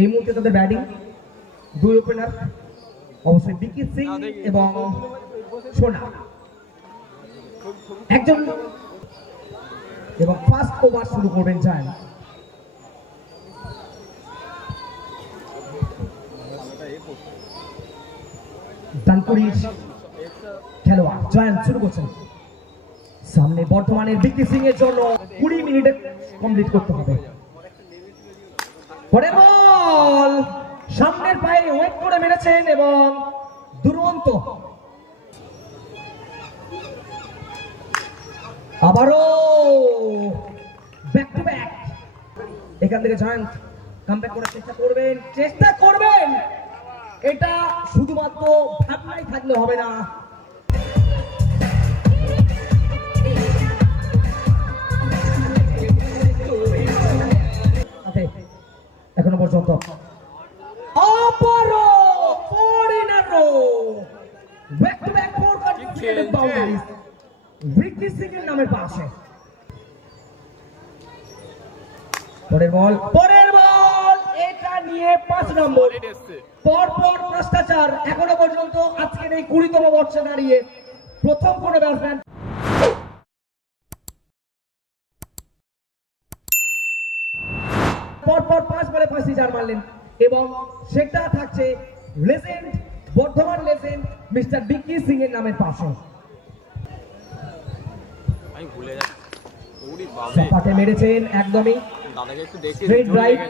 এই মুহূর্তে তাদের ব্যাটিং দুই ওপেনার অবশ্যই বিকি সিং এবং সোনা একজন এবং ফার্স্ট ওভার শুরু করবেন জায়ান্ট। ডানকুড়ির খেলোয়াড় জায়ান্ট শুরু করছেন। সামনে বর্তমানের বিকি সিং এর জন্য 20 মিনিটে কমপ্লিট করতে হবে। পরের বল সামনের পায়ে ওয়েট করে মেরেছেন এবং দুরন্ত আবারও ব্যাক টু ব্যাক। এখান থেকে জায়ান্ট কামব্যাক করার চেষ্টা করবেন। এটা শুধুমাত্র ভাবনাই থাকলে হবে না, এখনো পর্যন্ত নামের পাশে পরের বল এটা নিয়ে 5 নম্বর পরপর ভ্রষ্টাচার। এখনো পর্যন্ত আজকের এই 20তম বর্ষে দাঁড়িয়ে প্রথম কোন ব্যাটসম্যান পরপর 5 বলে 5টি চার মারলেন এবং সেটা থাকছে লেজেন্ড বর্ধমান লেজেন্ড মিস্টার বিকি সিং এর নামের পাশে। আমি ভুলে যাচ্ছি ওরে বাবা পাটে মেরেছেন একদমই দাদাকে একটু দেখে স্ট্রেট রাইট।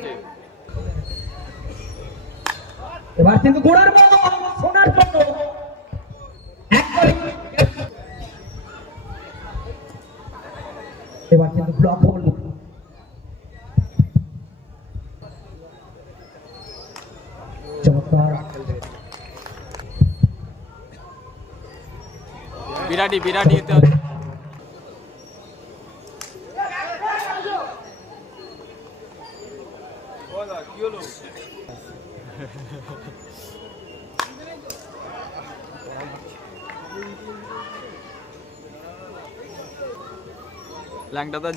এবার কিন্তু গোড়ার বল সোনার জন্য এবার কিন্তু ব্লক বল চমৎকার। বিরাটি ল্যাংটাদা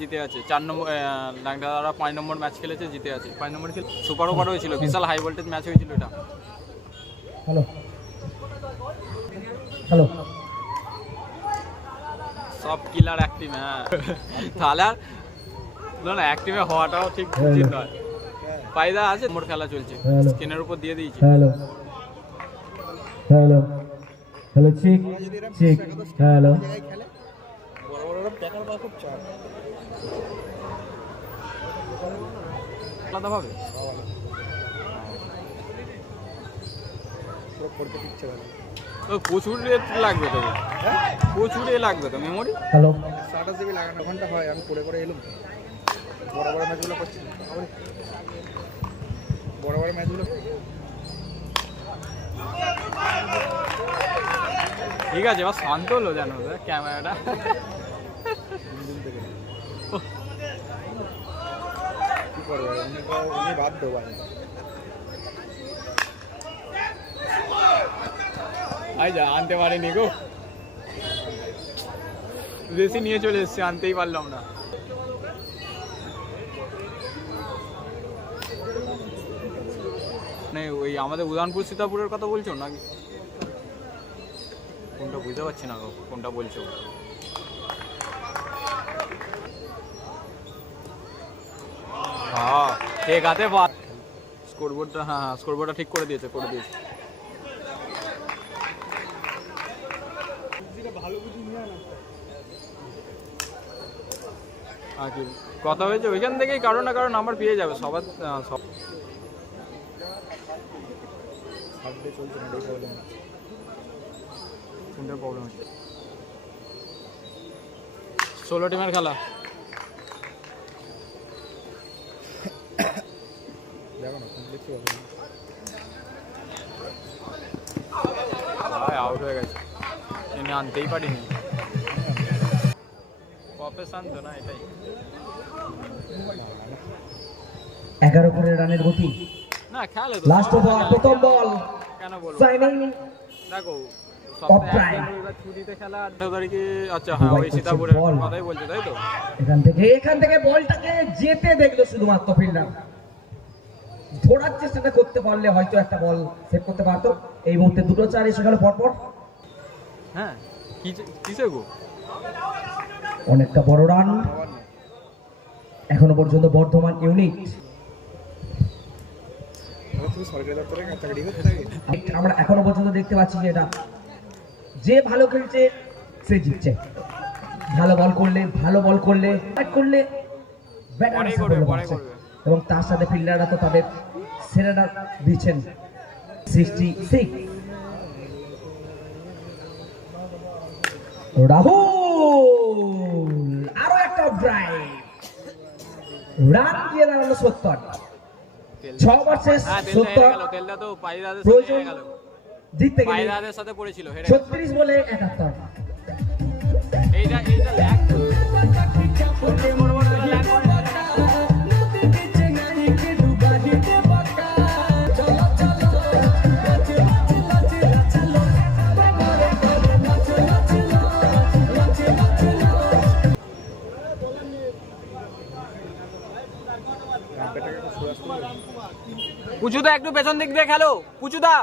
জিতে আছে 4 নম্বর ল্যাংটাদারা 5 নম্বর ম্যাচ খেলেছে, জিতে আছে 5 নম্বর খেলে সুপার ওভার হয়েছিল, বিশাল হাই ভোল্টেজ ম্যাচ হয়েছিল এটা। হ্যালো সব কিলার এক টিমে। হ্যাঁ তাহলে আর না এক টিমে হওয়াটাও ঠিক উচিত নয়। ফায়দা আছে, মোর খেলা চলছে, স্ক্রিনের উপর দিয়ে দিয়েছি। হ্যালো চেক হ্যালো আলাদাভাবে প্রচুর লাগবে তো, প্রচুর লাগবে তো মেমোরি। হ্যালো 27 জিবি লাগানো ঘন্টা হয়, আমি পরে এলাম। বড় ম্যাচগুলো করছি, বড় ম্যাচগুলো ঠিক আছে। এবার শান্ত হলো জানো ক্যামেরাটা। কি করবে, উনি বাদ দেবো। আনতে পারিনি গো, বেশি নিয়ে চলে এসছি, আনতেই পারলাম না। মানে ওই আমাদের উদয়নপুর সীতাপুরের কথা বলছো নাকি? কোনটা বুঝতে পারছি না গো, কোনটা বলছো? হ্যাঁ ঠিক আছে, স্কোরবোর্ডটা হ্যাঁ স্কোরবোর্ডটা ঠিক করে দিয়েছে। আর কি কথা হয়েছে ওইখান থেকেই কারো না কারো নাম্বার পেয়ে যাবে সবার। সব কোনটা প্রবলেম হচ্ছে? 16 টিমের খেলা। আউট হয়ে গেছে, এনে আনতেই পারিনি। প্রফেশন তো না এটাই। 11 রানের গতি না খেলে তো লাস্ট ওভার প্রথম বল কেন বলবো সাইনিং দেখো অফরাইট। ছুটিতে খেলা 18 তারিখে। আচ্ছা হ্যাঁ ওই সীতাপুরের কথাই বলছে তাই তো। এখান থেকে বলটাকে যেতে দেখলো শুধুমাত্র ফিল্ডার। ধরার চেষ্টাটা করতে পারলে হয়তো একটা বল সেভ করতে পারতো। এই মুহূর্তে দুটো 4 এসে গেল পরপর। হ্যাঁ কিসে গো অনেকটা বড় রান এখনো পর্যন্ত বর্ধমান ইউনিট। তুমি সরকারি দপ্তরে কাছাকাছি হচ্ছে নাকি? আমরা এখনো পর্যন্ত দেখতে পাচ্ছি যে এটা যে ভালো খেলছে সে জিতছে। ভালো বল করলে ব্যাট করলে ব্যাটার পরে করবে, পরে করবে। এবং তার সাথে ফিল্ডাররা তো তাদের সেরাটা দিচ্ছেন। 66 রাহুল আরো একটা ড্রাইভ রান দিয়ে দাঁড়ালো 70। 6 ভার্সেস হ্যাঁ 70 তেলটা তো পাইদাদের সাথে প্রয়োজন হেরে গেল, জিততে গেলে পাইদাদের সাথে পড়েছিল হেরে গেল। 36 বলে 71। এইটা ল্যাগ বড় বড় ল্যাগ করে রামপেটাকে একটু সরে আসতে হবে। পুচুদা একটু পেছন দিক দিয়ে খেলো পুচুদা,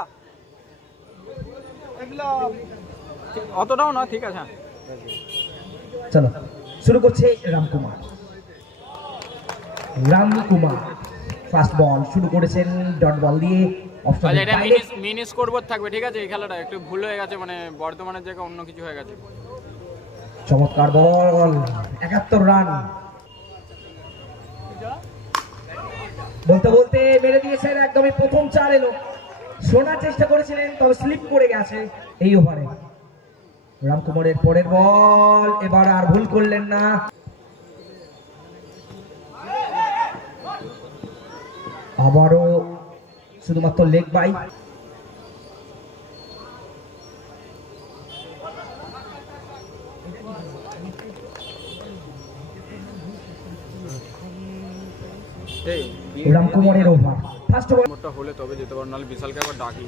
অতটাও না, ঠিক আছে। চলো শুরু করছে রামকুমার। ফার্স্ট বল শুরু করেছেন ডট বল দিয়ে অফ আচ্ছা এটা মিনি স্কোরবোর্ড থাকবে, ঠিক আছে। এই খেলাটা একটু ভুল হয়ে গেছে, মানে বর্তমানের জায়গায় অন্য কিছু হয়ে গেছে। চমৎকার বল 71 রান বলতে বলতে মেরে দিয়েছেন। একদমই প্রথম 4 এলো, শোনার চেষ্টা করেছিলেন তবে স্লিপ করে গেছে এই ওভারে। রামকুমারের পরের বল এবার আর ভুল করলেন না। আবারও শুধুমাত্র লেগ বাই। রামকুমারের ওভার ফার্স্ট বল মোটটা হলে তবে যেতে পারো, নাহলে বিশালকে আবার ডাকি।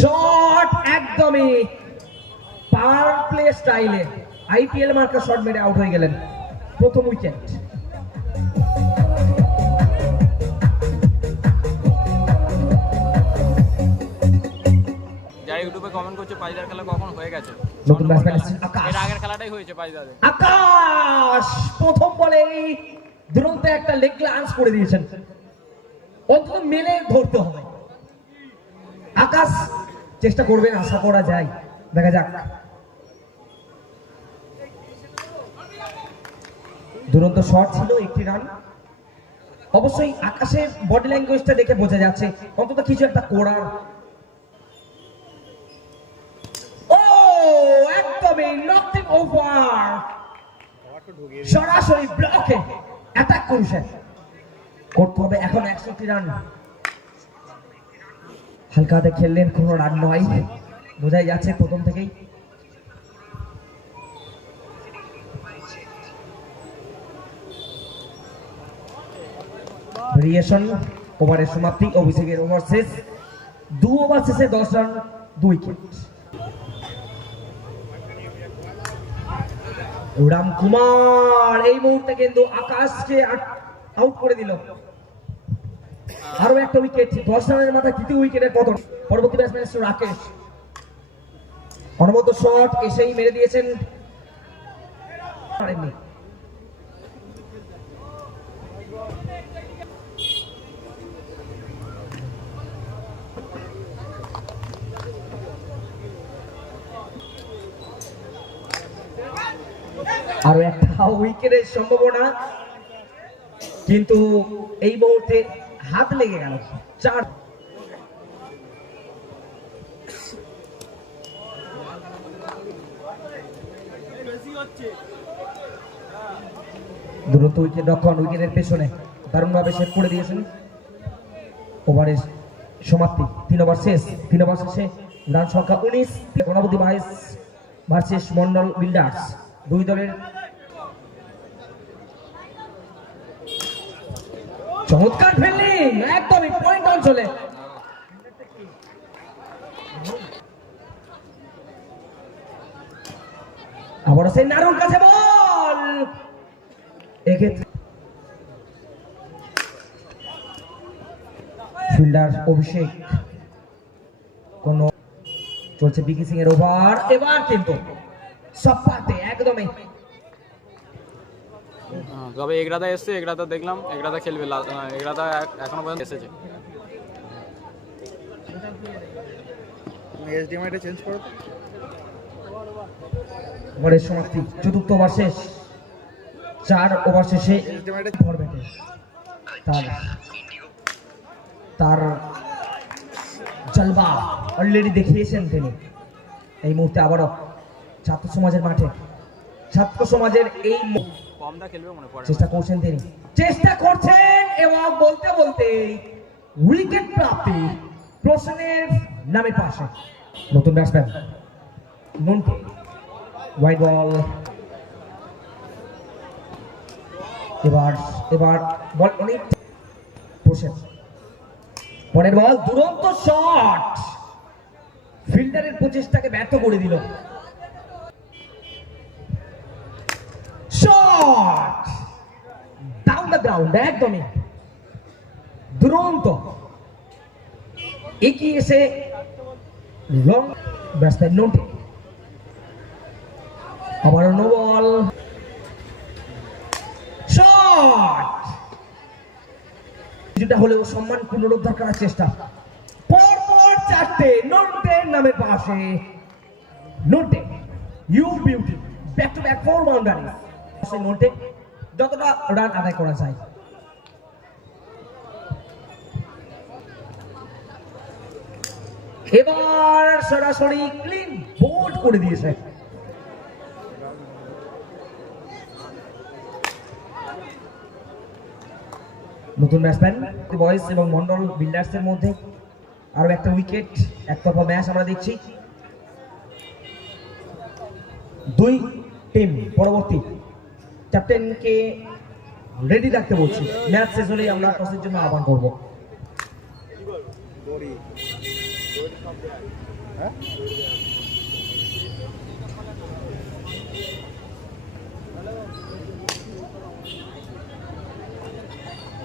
শট একদমই পাওয়ার প্লে স্টাইলে আইপিএল মার্কা শট মেরে আউট হয়ে গেলেন। প্রথম উইকেট। যারা ইউটিউবে কমেন্ট করছে পাইদার খেলা কখন হয়ে গেছে, নতুন ব্যাটসম্যান এসেছেন আকাশ। এর আগের খেলাটাই হয়েছে পাইদারে। আকাশ প্রথম বলেই দুরন্ত একটা লেগ গ্লান্স করে দিয়েছেন। অন্তত মেলে ধরতে হবে। আকাশ চেষ্টা করবেন, আশা করা যায়, দেখা যাক। দুরন্ত শট ছিল, একটি রান। অবশ্যই আকাশের বডি ল্যাঙ্গুয়েজটা দেখে বোঝা যাচ্ছে অন্তত কিছু একটা করার। ও একদমই নকড ওভার, সরাসরি ব্লকে অ্যাটাক করছেন। করতে হবে এখন 61 রান। হালকা হাতে খেললেন, কোনো রান নয়, বোঝাই যাচ্ছে প্রথম থেকেই। ভেরিয়েশন ওভারের সমাপ্তি, অভিষেকের ওভার শেষ। 2 ওভার শেষে 10 রান 2 উইকেট। রামকুমার এই মুহূর্তে কিন্তু আকাশকে আউট করে দিল। আরো একটা উইকেট, 10 রানের মাথায় তৃতীয় উইকেটের পতন। পরবর্তী ব্যাটসম্যান রাকেশ। অনবদ্য শট এসেই মেরে দিয়েছেন। আরো একটা উইকেটের সম্ভাবনা, কিন্তু এই মুহূর্তে হাত লেগে গেল। 4 দ্রুত উইকেট রক্ষণ, উইকেটের পেছনে দারুণভাবে সেট করে দিয়েছেন। ওভারের সমাপ্তি, 3 ওভার শেষ। 3 ওভার শেষে রান সংখ্যা 19। Ganapati vice versus Mandal builders, দুই দলের চমৎকার ফিল্ডিং, একদমই পয়েন্ট অঞ্চলে। আবারও সেই নারুর কাছে বল, এক্ষেত্রে ফিল্ডার অভিষেক কোন চলছে বিকি সিং এর ওভার, এবার কিন্তু সব পাতে একদমই তবে এগরাদা এসছে, এগরাদা দেখলাম এগরাদা খেলবে, এগরাদা এখনো পর্যন্ত এসেছে। HDMI-টা চেঞ্জ করো তো। ওভারের সমাপ্তি, চতুর্থ ওভার শেষ, 4 ওভার শেষে HDMI-টা ফরম্যাটে তার জলবা অলরেডি দেখিয়েছেন তিনি। এই মুহূর্তে আবারও ছাত্র সমাজের মাঠে, ছাত্র সমাজের এই কমটা খেলবে মনে পড়ে। চেষ্টা করছেন তিনি, চেষ্টা করছেন এবং বলতে বলতে উইকেট প্রাপ্তি প্রশ্নের নামে পাশে। নতুন ব্যাটসম্যান নন্টে, ওয়াইড বল, এবার বল অনেক প্রশ্ন, পরের বল দুরন্ত শট, ফিল্ডারের প্রচেষ্টাকে ব্যর্থ করে দিল। শট ডাউন দ্য গ্রাউন্ড, একদমই দুরন্ত এগিয়ে এসে লং ব্যাটসম্যান নোটে, আবার নো বল, শট কিছুটা হলেও সম্মান পুনরুদ্ধার করার চেষ্টা। পরপর 4টে নোটের নামের পাশে, নোটে you beauty, back to back 4 boundary, নোটে যতটা রান আদায় করা যায়। এবার সরাসরি ক্লিন বোল্ড করে দিয়েছে। নতুন ব্যাটসম্যান বয়েস এবং মন্ডল বিল্ডার্সের মধ্যে আরো একটা উইকেট, একতরফা ম্যাচ আমরা দেখছি। 2 টিম পরবর্তী ক্যাপ্টেনকে রেডি রাখতে বলছি, ম্যাচ শেষ হলেই আমরা টসের জন্য আহ্বান করব।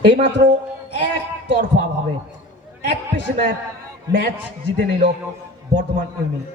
এইমাত্র একতরফা ভাবে এক পেশে ম্যাচ জিতে নিল বর্ধমান ইউনিট।